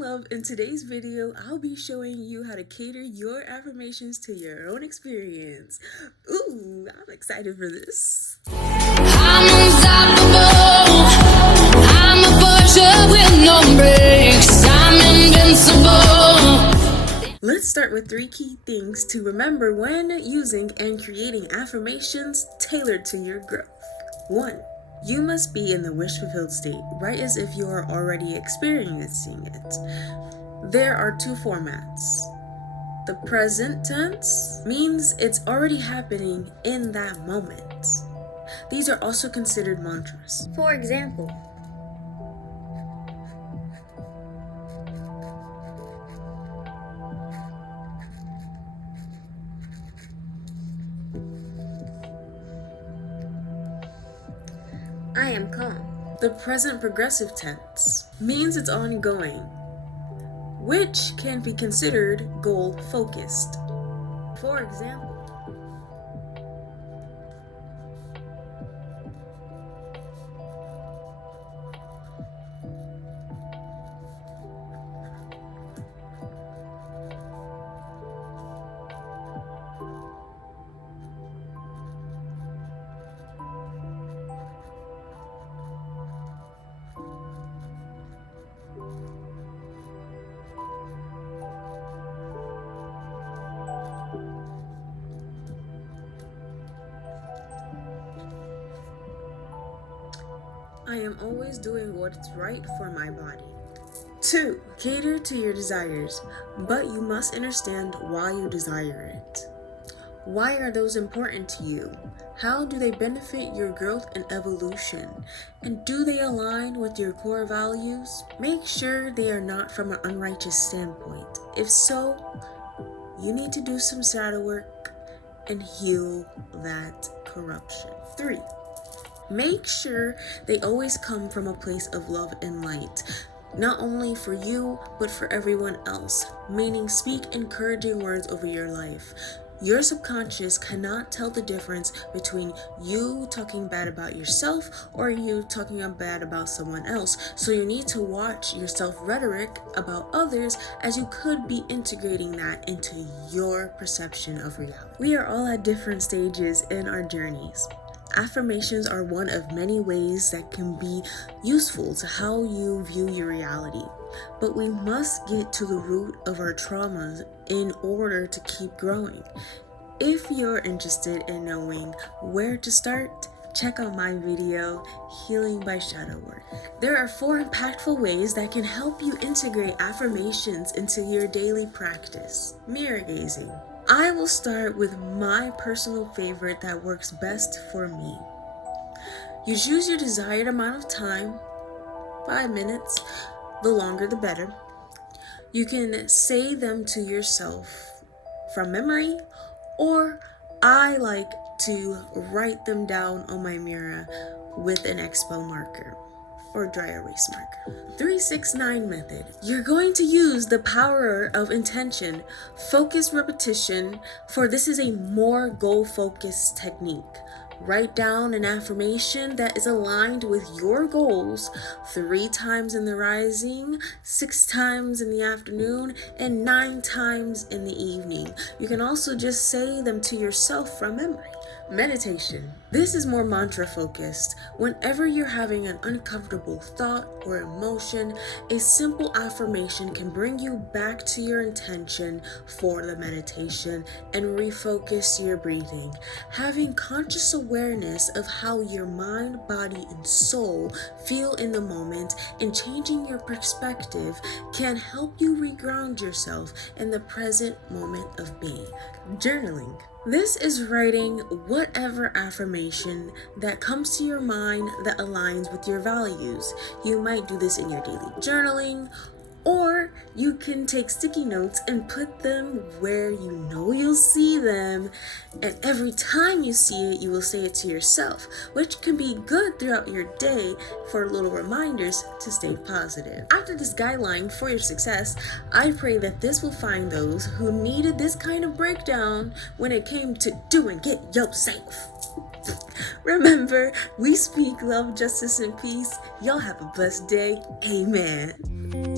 love. In today's video, I'll be showing you how to cater your affirmations to your own experience. Ooh, I'm excited for this. I'm unstoppable. I'm a fortune with no breaks. I'm invincible. Let's start with 3 key things to remember when using and creating affirmations tailored to your growth. 1. You must be in the wish-fulfilled state, right as if you are already experiencing it. There are 2 formats. The present tense means it's already happening in that moment. These are also considered mantras. For example, I am calm. The present progressive tense means it's ongoing, which can be considered goal-focused. For example, I am always doing what's right for my body. 2. Cater to your desires, but you must understand why you desire it. Why are those important to you? How do they benefit your growth and evolution? And do they align with your core values? Make sure they are not from an unrighteous standpoint. If so, you need to do some shadow work and heal that corruption. 3. Make sure they always come from a place of love and light, not only for you, but for everyone else, meaning speak encouraging words over your life. Your subconscious cannot tell the difference between you talking bad about yourself or you talking bad about someone else, so you need to watch your self-rhetoric about others, as you could be integrating that into your perception of reality. We are all at different stages in our journeys. Affirmations are one of many ways that can be useful to how you view your reality. But we must get to the root of our traumas in order to keep growing. If you're interested in knowing where to start, check out my video, Healing by Shadow Work. There are 4 impactful ways that can help you integrate affirmations into your daily practice. Mirror gazing. I will start with my personal favorite that works best for me. You choose your desired amount of time, 5 minutes, the longer the better. You can say them to yourself from memory, or I like to write them down on my mirror with an expo marker or dry erase marker. 3-6-9 method. You're going to use the power of intention, focus repetition, for this is a more goal-focused technique. Write down an affirmation that is aligned with your goals 3 times in the rising, 6 times in the afternoon, and 9 times in the evening. You can also just say them to yourself from memory. Meditation. This is more mantra focused. Whenever you're having an uncomfortable thought or emotion, a simple affirmation can bring you back to your intention for the meditation and refocus your breathing. Having conscious awareness of how your mind, body, and soul feel in the moment and changing your perspective can help you reground yourself in the present moment of being. Journaling. This is writing whatever affirmation that comes to your mind that aligns with your values. You might do this in your daily journaling, or you can take sticky notes and put them where you know you'll see them, and every time you see it, you will say it to yourself, which can be good throughout your day for little reminders to stay positive. After this guideline for your success, I pray that this will find those who needed this kind of breakdown when it came to doing it yourself. Remember, we speak love, justice, and peace. Y'all have a blessed day. Amen.